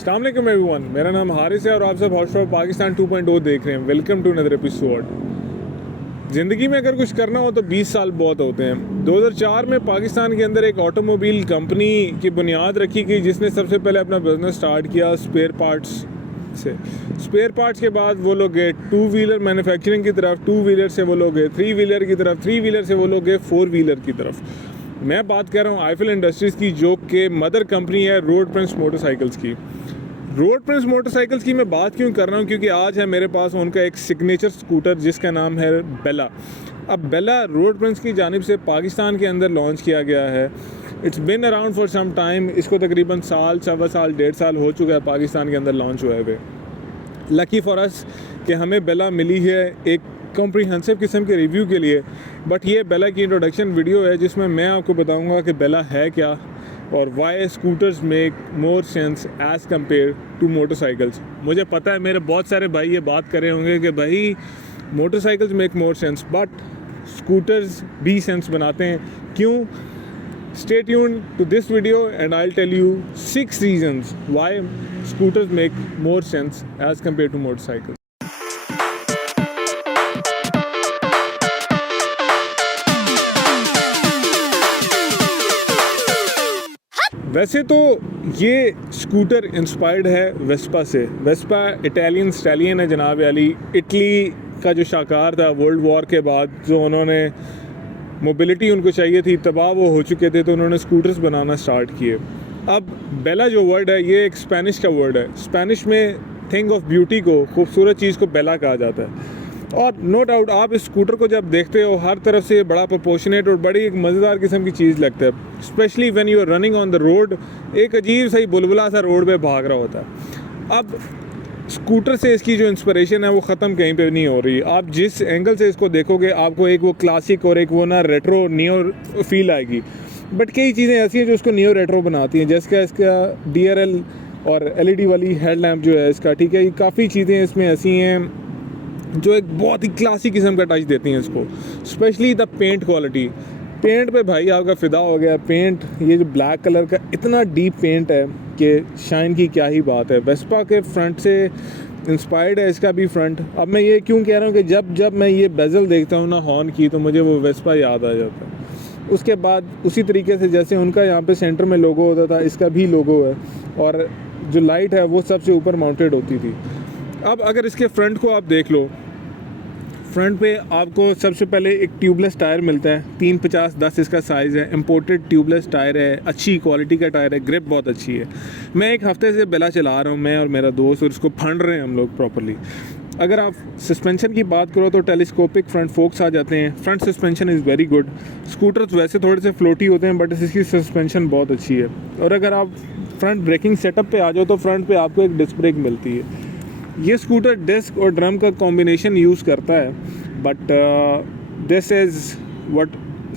अस्सलाम वालेकुम एवरीवन, मेरा नाम हारिस है और आप सब हॉटस्टार पाकिस्तान 2.0 देख रहे हैं। Welcome to another episode. ज़िंदगी में अगर कुछ करना हो तो 20 साल बहुत होते हैं। 2004 में पाकिस्तान के अंदर एक ऑटोमोबाइल कंपनी की बुनियाद रखी गई जिसने सबसे पहले अपना बिज़नेस स्टार्ट किया स्पेयर पार्ट्स से। स्पेयर पार्ट्स के बाद वो लोग गए 2 व्हीलर मैन्युफैक्चरिंग की तरफ, 2 व्हीलर से वो लोग गए 3 व्हीलर की तरफ, 3 व्हीलर से वो लोग गए 4 व्हीलर की तरफ। मैं बात कर रहा हूँ आईफिल इंडस्ट्रीज़ की, जो कि मदर कंपनी है रोड प्रिंस मोटरसाइकिल्स की। रोड प्रिंस मोटरसाइकिल्स की मैं बात क्यों कर रहा हूँ, क्योंकि आज है मेरे पास उनका एक सिग्नेचर स्कूटर जिसका नाम है बेला। अब बेला रोड प्रिंस की जानिब से पाकिस्तान के अंदर लॉन्च किया गया है। It's been around for some time. इसको तकरीबन साल, सवा साल, 1.5 साल हो चुका है पाकिस्तान के अंदर लॉन्च हुए हुए। लकी फॉर अस कि हमें बेला मिली है एक कॉम्प्रिहेंसिव किस्म के रिव्यू के लिए। बट ये बेला की इंट्रोडक्शन वीडियो है जिसमें मैं आपको बताऊँगा कि बेला है क्या और why scooters make more sense as compared to motorcycles. मुझे पता है मेरे बहुत सारे भाई ये बात कर रहे होंगे कि भाई motorcycles make more sense but scooters भी सेंस बनाते हैं। क्यों? Stay tuned to this video and I will tell you 6 reasons why scooters make more sense as compared to motorcycles. वैसे तो ये स्कूटर इंस्पायर्ड है वेस्पा से। वेस्पा इटालियन स्टैलियन है जनाब अली। इटली का जो शाहकार था वर्ल्ड वॉर के बाद, जो उन्होंने मोबिलिटी उनको चाहिए थी, तबाह वो हो चुके थे, तो उन्होंने स्कूटर्स बनाना स्टार्ट किए। अब बेला जो वर्ड है ये एक स्पेनिश का वर्ड है। स्पेनिश में थिंग ऑफ ब्यूटी को, खूबसूरत चीज़ को बेला कहा जाता है। और नो डाउट आप इस स्कूटर को जब देखते हो हर तरफ से बड़ा प्रोपोर्शनेट और बड़ी एक मज़ेदार किस्म की चीज़ लगता है। Specially when you are running on the road, एक अजीब सा ही बुलबुला सा रोड पे भाग रहा होता है। अब स्कूटर से इसकी जो इंस्पिरेशन है वो ख़त्म कहीं पे नहीं हो रही। आप जिस एंगल से इसको देखोगे आपको एक वो क्लासिक और एक वो ना रेट्रो नियो फील आएगी। बट कई चीज़ें ऐसी हैं जो उसको नियो रेट्रो बनाती हैं, जैसे इसका DRL और LED वाली हेडलैम्प जो है इसका, ठीक है, ये काफ़ी चीज़ें इसमें ऐसी हैं जो एक बहुत ही क्लासिक किस्म का टच देती हैं इसको। Specially the paint quality. Paint पे भाई आपका फ़िदा हो गया। पेंट ये जो ब्लैक कलर का इतना डीप पेंट है कि शाइन की क्या ही बात है। वेस्पा के फ्रंट से इंस्पायर्ड है इसका भी फ्रंट। अब मैं ये क्यों कह रहा हूँ कि जब मैं ये बेजल देखता हूँ ना हॉर्न की, तो मुझे वो वेस्पा याद आ जाता है। उसके बाद उसी तरीके से जैसे उनका यहाँ पे सेंटर में लोगो होता था, इसका भी लोगो है और जो लाइट है वो सबसे ऊपर माउंटेड होती थी। अब अगर इसके फ्रंट को आप देख लो, फ्रंट पे आपको सबसे पहले एक ट्यूबलेस टायर मिलता है। 350/10 इसका साइज़ है। इंपोर्टेड ट्यूबलेस टायर है, अच्छी क्वालिटी का टायर है, ग्रिप बहुत अच्छी है। मैं एक हफ्ते से बेला चला रहा हूँ, मैं और मेरा दोस्त, और इसको फंड रहे हैं हम लोग प्रॉपर्ली। अगर आप सस्पेंशन की बात करो तो टेलीस्कोपिक फ्रंट फोक्स आ जाते हैं। Front suspension is very good. Scooters वैसे थोड़े से फ्लोटी होते हैं बट इसकी सस्पेंशन बहुत अच्छी है। और अगर आप फ्रंट ब्रेकिंग सेटअप पे आ जाओ तो फ्रंट पे आपको एक डिस्क ब्रेक मिलती है। ये स्कूटर डिस्क और ड्रम का कॉम्बिनेशन यूज़ करता है, but this is what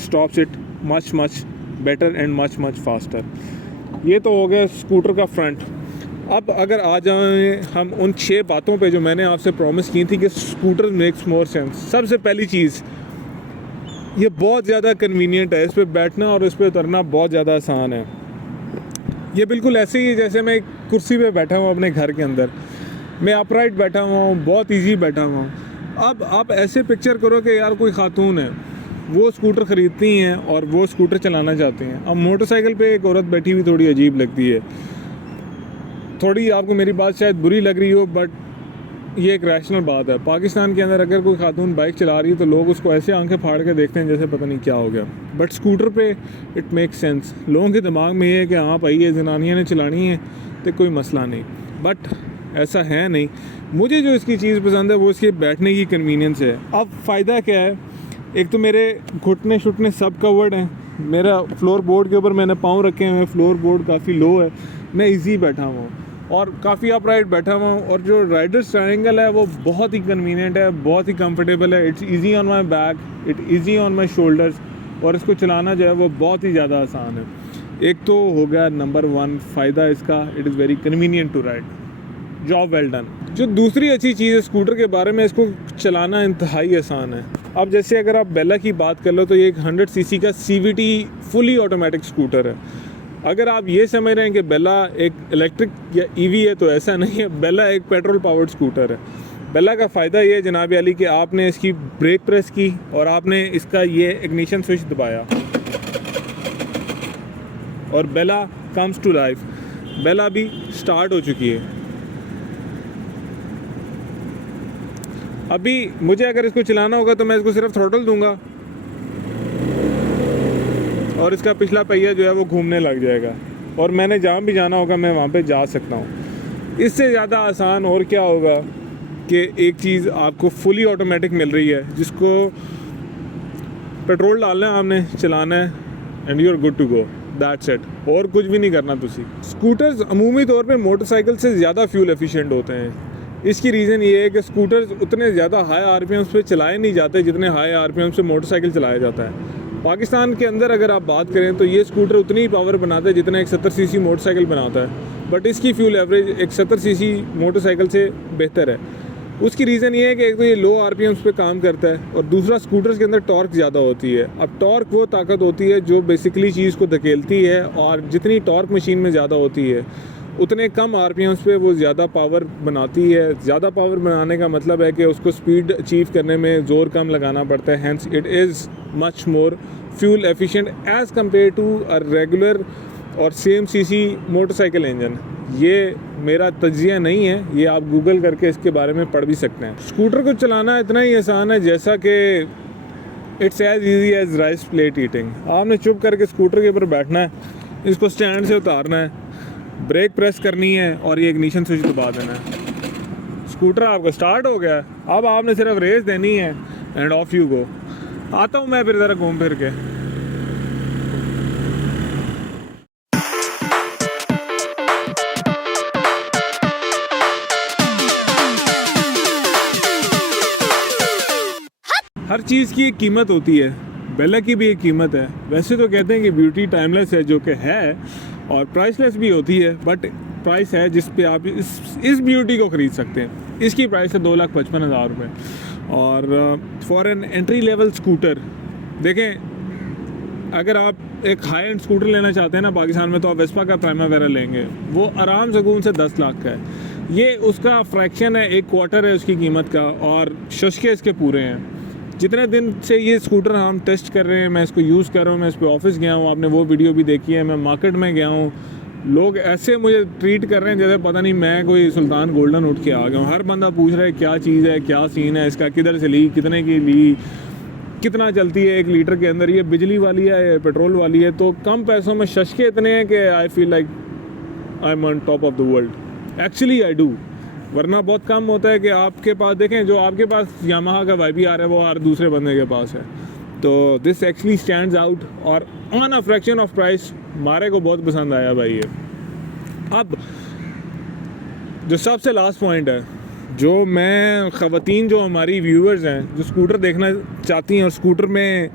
stops it much better and much faster. ये तो हो गया स्कूटर का फ्रंट। अब अगर आ जाएं हम उन 6 बातों पे जो मैंने आपसे प्रॉमिस की थी कि स्कूटर मेक्स मोर सेंस। सबसे पहली चीज़, ये बहुत ज़्यादा कन्वीनियंट है। इस पर बैठना और इस पर उतरना बहुत ज़्यादा आसान है। ये बिल्कुल ऐसे ही है जैसे मैं एक कुर्सी पे बैठा हूँ अपने घर के अंदर। मैं अपराइट बैठा हुआ हूँ, बहुत इजी बैठा हुआ हूँ। अब आप ऐसे पिक्चर करो कि यार कोई खातून है, वो स्कूटर ख़रीदती हैं और वो स्कूटर चलाना चाहती हैं। अब मोटरसाइकिल पे एक औरत बैठी हुई थोड़ी अजीब लगती है। थोड़ी आपको मेरी बात शायद बुरी लग रही हो, बट ये एक रैशनल बात है। पाकिस्तान के अंदर अगर कोई खातून बाइक चला रही है तो लोग उसको ऐसे आंखें फाड़ के देखते हैं जैसे पता नहीं क्या हो गया। बट स्कूटर पे इट मेक्स सेंस। लोगों के दिमाग में ये है कि हाँ भाई ये जनानियाँ ने चलानी है तो कोई मसला नहीं। बट ऐसा है नहीं। मुझे जो इसकी चीज़ पसंद है वो इसके बैठने की कन्वीनियंस है। अब फ़ायदा क्या है, एक तो मेरे घुटने शुटने सब कवर्ड हैं, मेरा फ्लोर बोर्ड के ऊपर मैंने पाँव रखे हुए हैं, फ्लोर बोर्ड काफ़ी लो है, मैं इजी बैठा हुआ हूँ और काफ़ी अपराइट बैठा हुआ हूँ। और जो राइडर्स ट्रायंगल है वो बहुत ही कन्वीनियंट है, बहुत ही कंफर्टेबल है। It's easy on my back, it easy on my shoulders, और इसको चलाना जो है वो बहुत ही ज़्यादा आसान है। एक तो हो गया नंबर 1 फ़ायदा इसका, it is very convenient to ride, job well done. जो दूसरी अच्छी चीज़ है स्कूटर के बारे में, इसको चलाना इंतहाई आसान है। अब जैसे अगर आप बेला की बात कर लो तो ये एक 100 सीसी का CVT फुली ऑटोमेटिक स्कूटर है। अगर आप ये समझ रहे हैं कि बेला एक इलेक्ट्रिक या EV है, तो ऐसा नहीं है। बेला एक पेट्रोल पावर्ड स्कूटर है। बेला का फ़ायदा ये है जनाब अली कि आपने इसकी ब्रेक प्रेस की और आपने इसका ये इग्निशन स्विच दबाया और बेला कम्स टू लाइफ। बेला भी स्टार्ट हो चुकी है। अभी मुझे अगर इसको चलाना होगा तो मैं इसको सिर्फ थ्रोटल दूंगा और इसका पिछला पहिया जो है वो घूमने लग जाएगा और मैंने जहाँ भी जाना होगा मैं वहाँ पे जा सकता हूँ। इससे ज़्यादा आसान और क्या होगा कि एक चीज़ आपको फुली ऑटोमेटिक मिल रही है, जिसको पेट्रोल डालना है, आपने चलाना है and you are good to go, that's it. और कुछ भी नहीं करना तुसी। स्कूटर्स अमूमी तौर पे मोटरसाइकिल से ज़्यादा फ्यूल एफिशिएंट होते हैं। इसकी रीज़न ये है कि स्कूटर्स उतने ज़्यादा हाई RPM पे चलाए नहीं जाते जितने हाई RPM से मोटरसाइकिल चलाया जाता है। पाकिस्तान के अंदर अगर आप बात करें तो ये स्कूटर उतनी ही पावर बनाता है जितना एक 70 सीसी मोटरसाइकिल बनाता है, बट इसकी फ्यूल एवरेज एक 70 सीसी मोटरसाइकिल से बेहतर है। उसकी रीज़न ये है कि एक तो ये लो RPM पे काम करता है और दूसरा स्कूटर्स के अंदर टॉर्क ज़्यादा होती है। अब टॉर्क वो ताकत होती है जो बेसिकली चीज़ को धकेलती है, और जितनी टॉर्क मशीन में ज़्यादा होती है उतने कम RPM पे वो ज़्यादा पावर बनाती है। ज़्यादा पावर बनाने का मतलब है कि उसको स्पीड अचीव करने में ज़ोर कम लगाना पड़ता है, hence it is much more fuel efficient as compared to a regular or same CC motorcycle engine. ये मेरा तज्जिया नहीं है, ये आप गूगल करके इसके बारे में पढ़ भी सकते हैं। स्कूटर को चलाना इतना ही आसान है जैसा कि it's as easy as rice plate eating. आपने चुप करके स्कूटर के ऊपर बैठना है, इसको स्टैंड से उतारना है, ब्रेक प्रेस करनी है और ये इग्निशन स्विच दबा देना है। स्कूटर आपका स्टार्ट हो गया है। अब आपने सिर्फ रेस देनी है एंड ऑफ यू गो। आता हूँ मैं फिर ज़रा घूम फिर के। हर चीज़ की एक कीमत होती है, बेला की भी एक कीमत है। वैसे तो कहते हैं कि ब्यूटी टाइमलेस है, जो कि है, और प्राइसलेस भी होती है, बट प्राइस है जिस पे आप इस ब्यूटी को ख़रीद सकते हैं। इसकी प्राइस है 2,55,000 रुपये। और for an entry level scooter, देखें अगर आप एक हाई एंड स्कूटर लेना चाहते हैं ना पाकिस्तान में, तो आप वेस्पा का प्राइमवेरा लेंगे, वो आराम सुकून से 10 लाख का है। ये उसका फ्रैक्शन है, 1/4 है उसकी कीमत का, और शशके इसके पूरे हैं। जितने दिन से ये स्कूटर हम टेस्ट कर रहे हैं, मैं इसको यूज़ कर रहा हूँ, मैं इस पर ऑफिस गया हूँ, आपने वो वीडियो भी देखी है, मैं मार्केट में गया हूँ, लोग ऐसे मुझे ट्रीट कर रहे हैं जैसे पता नहीं मैं कोई सुल्तान गोल्डन उठ के आ गया हूँ। हर बंदा पूछ रहा है क्या चीज़ है, क्या सीन है इसका, किधर से ली, कितने की ली, कितना चलती है 1 लीटर के अंदर, ये बिजली वाली है या पेट्रोल वाली है। तो कम पैसों में शशके इतने हैं कि I feel like I am on top of the world. Actually I do, वरना बहुत कम होता है कि आपके पास, देखें जो आपके पास यामाहा का YBR है वो हर दूसरे बंदे के पास है। तो दिस एक्चुअली स्टैंड्स आउट, और on a fraction of price मारे को बहुत पसंद आया भाई ये। अब जो सबसे लास्ट पॉइंट है, जो मैं ख़वातीन जो हमारी व्यूअर्स हैं जो स्कूटर देखना चाहती हैं और स्कूटर में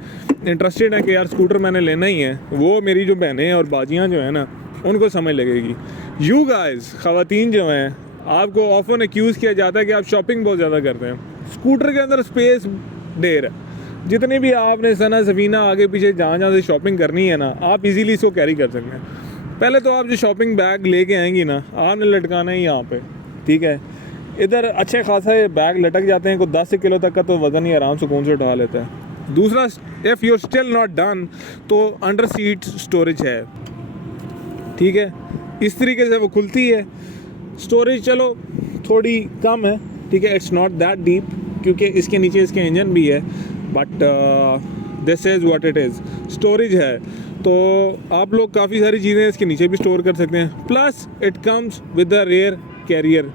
इंटरेस्टेड हैं कि यार स्कूटर मैंने लेना ही है, वो मेरी जो बहनें और बाजियाँ जो हैं ना, उनको समझ लगेगी। यू गाइस ख़वातीन जो हैं, आपको ऑफन एक्यूज़ किया जाता है कि आप शॉपिंग बहुत ज़्यादा करते हैं। स्कूटर के अंदर स्पेस ढेर है, जितनी भी आपने सना सफीना आगे पीछे जहाँ जहाँ से शॉपिंग करनी है ना, आप इजीली इसको कैरी कर सकते हैं। पहले तो आप जो शॉपिंग बैग लेके आएंगी ना, आपने लटकाना है यहाँ पे, ठीक है। इधर अच्छे खासा बैग लटक जाते हैं, कोई 10 किलो तक का तो वज़न ही आराम सुकून से उठा लेता है। दूसरा, if you still not done, तो अंडर सीट स्टोरेज है, ठीक है, इस तरीके से वो खुलती है। स्टोरेज चलो थोड़ी कम है, ठीक है, इट्स नॉट दैट डीप, क्योंकि इसके नीचे इसके इंजन भी है, but this is what it is. Storage है तो आप लोग काफ़ी सारी चीज़ें इसके नीचे भी स्टोर कर सकते हैं। Plus it comes with the rear carrier,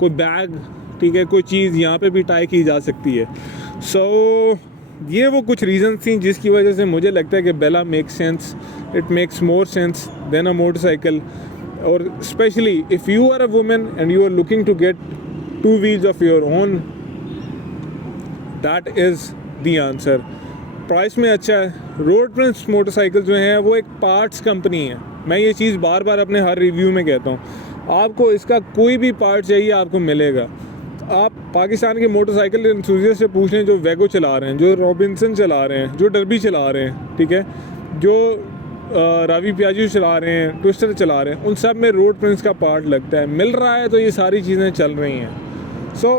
कोई बैग, ठीक है, कोई चीज़ यहाँ पे भी टाई की जा सकती है। सो ये वो कुछ रीज़न थी जिसकी वजह से मुझे लगता है कि Bella makes sense, it makes more sense than a motorcycle. और especially if you are a women and you are looking to get 2 wheels of your own, that is the answer. Price में अच्छा है। Road Prince motorcycle जो हैं वो एक parts company है। मैं ये चीज़ बार बार अपने हर रिव्यू में कहता हूँ, आपको इसका कोई भी पार्ट चाहिए आपको मिलेगा। आप पाकिस्तान के मोटरसाइकिल एंथुसियास्ट से पूछ लें जो वैगो चला रहे हैं, जो रॉबिन्सन चला रहे हैं, जो डर्बी चला रहे हैं, ठीक है, जो रावी प्याजू चला रहे हैं, ट्विस्टर चला रहे हैं, उन सब में रोड प्रिंस का पार्ट लगता है। मिल रहा है तो ये सारी चीज़ें चल रही हैं। सो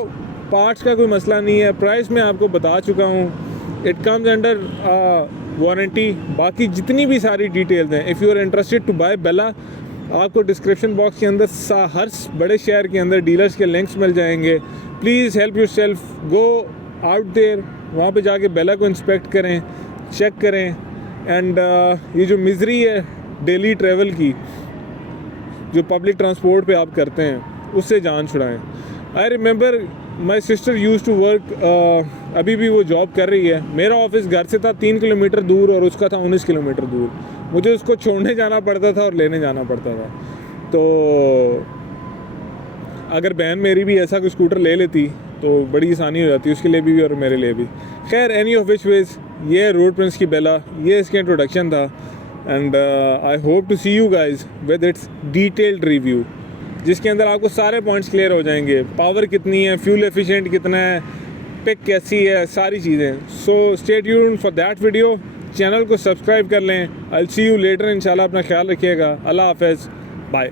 पार्ट्स का कोई मसला नहीं है। प्राइस मैं आपको बता चुका हूँ, इट कम्स अंडर वारंटी। बाकी जितनी भी सारी डिटेल्स हैं, if you are interested to buy Bella, आपको डिस्क्रिप्शन बॉक्स के अंदर हर बड़े शहर के अंदर डीलर्स के लिंक्स मिल जाएंगे। Please help yourself, go out there, वहाँ पे जाके बेला को इंस्पेक्ट करें, चेक करें। एंड ये जो मिजरी है डेली ट्रैवल की, जो पब्लिक ट्रांसपोर्ट पे आप करते हैं, उससे जान छुड़ाएं। I remember my sister use to work, अभी भी वो जॉब कर रही है। मेरा ऑफिस घर से था 3 किलोमीटर दूर और उसका था 19 किलोमीटर दूर। मुझे उसको छोड़ने जाना पड़ता था और लेने जाना पड़ता था। तो अगर बहन मेरी भी ऐसा कोई स्कूटर ले लेती तो बड़ी आसानी हो जाती उसके लिए भी और मेरे लिए भी। खैर, एनी ऑफ विच वेज, ये रोड प्रिंस की बेला, ये इसका इंट्रोडक्शन था। And I hope to see you guys with its detailed review, जिसके अंदर आपको सारे पॉइंट्स क्लियर हो जाएंगे। पावर कितनी है, फ्यूल एफिशिएंट कितना है, पिक कैसी है, सारी चीज़ें। So stay tuned for that video. Channel को सब्सक्राइब कर लें। I will see you later इंशाल्लाह। अपना ख्याल रखिएगा। अल्लाह हाफ़िज़, बाय।